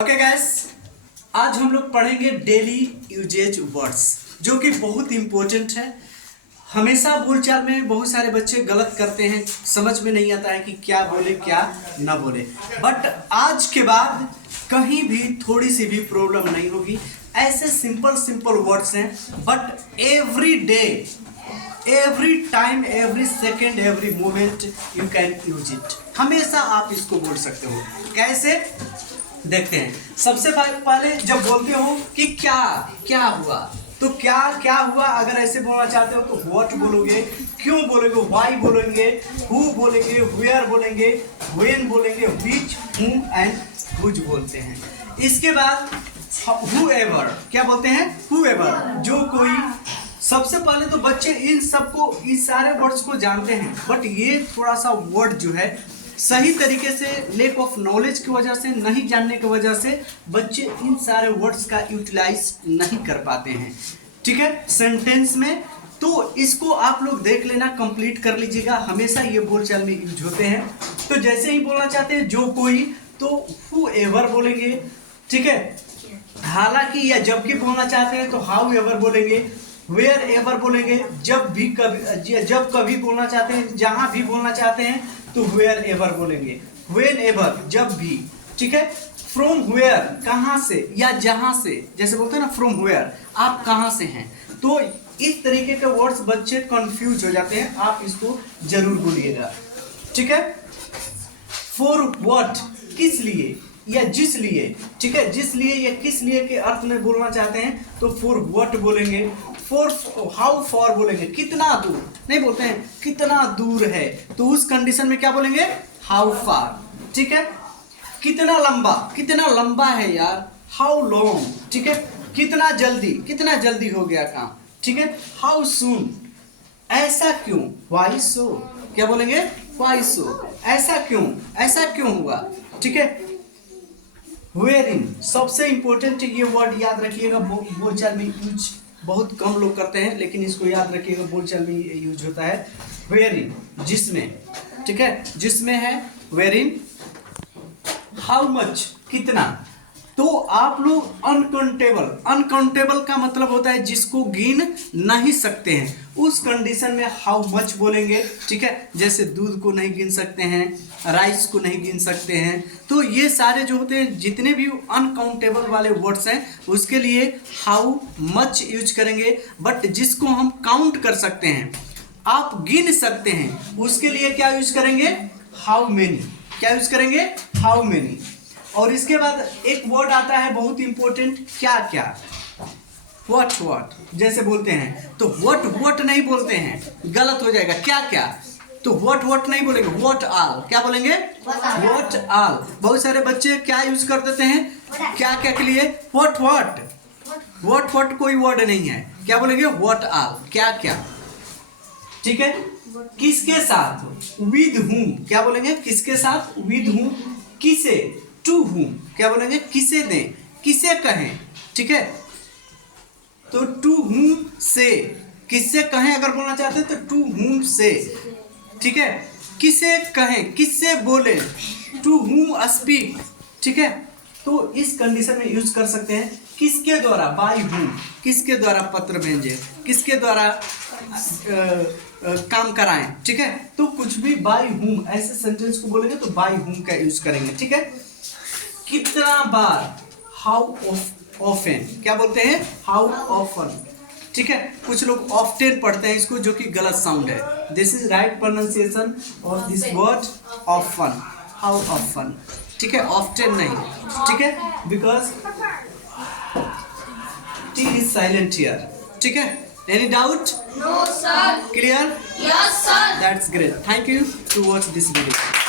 Okay guys, आज हम लोग पढ़ेंगे डेली यूजेज वर्ड्स जो कि बहुत इंपॉर्टेंट है। हमेशा बोलचाल में बहुत सारे बच्चे गलत करते हैं, समझ में नहीं आता है कि क्या बोले क्या ना बोले। बट आज के बाद कहीं भी थोड़ी सी भी प्रॉब्लम नहीं होगी। ऐसे सिंपल वर्ड्स हैं, but every day, every time, every second, every moment you can use it. हमेशा आप इसको बोल सकते हो। कैसे देखते हैं। सबसे पहले जब बोलते हो कि क्या हुआ, तो क्या हुआ अगर ऐसे बोलना चाहते हो तो व्हाट बोलोगे, क्यों बोलोगे, व्हाई बोलेंगे, हु बोलेंगे, वेयर बोलेंगे, व्हेन बोलेंगे, व्हिच, हूम एंड व्हिच बोलते हैं। इसके बाद whoever, क्या बोलते हैं, whoever, जो कोई। सबसे पहले तो बच्चे इन सबको, इस सारे वर्ड्स को जानते हैं, बट ये थोड़ा सा वर्ड जो है सही तरीके से लैक ऑफ नॉलेज की वजह से, नहीं जानने की वजह से बच्चे इन सारे वर्ड्स का यूटिलाइज नहीं कर पाते हैं। ठीक है, सेंटेंस में। तो इसको आप लोग देख लेना, कंप्लीट कर लीजिएगा। हमेशा ये बोलचाल में यूज होते हैं। तो जैसे ही बोलना चाहते हैं जो कोई, तो whoever बोलेंगे। ठीक है, हालांकि या जबकि बोलना चाहते हैं तो however बोलेंगे, वेयर एवर बोलेंगे। जब कभी बोलना चाहते हैं, जहां भी बोलना चाहते हैं तो वेयर एवर बोलेंगे, वेन एवर, जब भी। ठीक है, फ्रॉम वेयर, कहां से या जहां से, जैसे बोलते हैं ना फ्रॉम वेयर, आप कहां से हैं। तो इस तरीके के वर्ड्स बच्चे कंफ्यूज हो जाते हैं, आप इसको जरूर बोलिएगा। ठीक है, फॉर व्हाट, किस लिए या जिस लिए। ठीक है, जिस लिए या किस लिए के अर्थ में बोलना चाहते हैं तो फॉर व्हाट बोलेंगे। फॉर हाउ फॉर बोलेंगे, कितना दूर, नहीं बोलते हैं कितना दूर है, तो उस कंडीशन में क्या बोलेंगे, हाउ फार। ठीक है, कितना लंबा है यार, हाउ लॉन्ग। ठीक है, कितना जल्दी हो गया काम। ठीक है, हाउ सून, ऐसा क्यों, व्हाई सो, क्या बोलेंगे, व्हाई सो, ऐसा क्यों हुआ। ठीक है, वेयरिंग, सबसे इंपॉर्टेंट ये वर्ड याद रखिएगा, बोलचाल में यूज बहुत कम लोग करते हैं, लेकिन इसको याद रखिएगा, बोलचाल में यूज होता है। वेयरिंग, जिसमें। ठीक है, जिसमें है वेयरिंग। हाउ मच, कितना। तो आप लोग अनकाउंटेबल का मतलब होता है जिसको गिन नहीं सकते हैं, उस कंडीशन में हाउ मच बोलेंगे। ठीक है, जैसे दूध को नहीं गिन सकते हैं, राइस को नहीं गिन सकते हैं। तो ये सारे जो होते हैं, जितने भी अनकाउंटेबल वाले वर्ड्स हैं, उसके लिए हाउ मच यूज करेंगे। बट जिसको हम काउंट कर सकते हैं, आप गिन सकते हैं, उसके लिए क्या यूज करेंगे, हाउ मेनी। क्या यूज करेंगे, हाउ मेनी। और इसके बाद एक वर्ड आता है बहुत इंपॉर्टेंट, क्या, व्हाट, जैसे बोलते हैं तो व्हाट नहीं बोलते हैं, गलत हो जाएगा। क्या, तो व्हाट नहीं बोलेंगे, व्हाट ऑल, क्या बोलेंगे, व्हाट ऑल। बहुत सारे बच्चे क्या यूज कर देते हैं क्या के लिए, व्हाट कोई वर्ड नहीं है, क्या बोलेंगे, व्हाट ऑल, क्या। ठीक है, किसके साथ, विद हुम, क्या बोलेंगे, किसके साथ, विद हुम। किसे, टू हुम, क्या बोलेंगे, किसे दें, किसे कहें। ठीक है, तो टू हुम से, किससे कहें अगर बोलना चाहते हैं तो टू हुम से। ठीक है, किसे कहें, किससे बोले, टू हुम स्पीक। ठीक है, तो इस कंडीशन में यूज कर सकते हैं। किसके द्वारा, बाय हुम, किसके द्वारा पत्र भेजे, किसके द्वारा काम कराएं। ठीक है, तो कुछ भी बाय हुम, ऐसे सेंटेंस को बोलेंगे तो बाय हुम का यूज करेंगे। ठीक है, कितना बार, हाउ ऑफन, क्या बोलते हैं, हाउ ऑफन। ठीक है, कुछ लोग ऑफ्टेन पढ़ते हैं इसको, जो कि गलत साउंड है। This is right pronunciation of this word, often, how often. ठीक है, ऑफ्टेन नहीं। ठीक है, because T is silent here. ठीक है, any doubt, No, sir. Clear, Yes, sir. That's great, thank you to watch this video.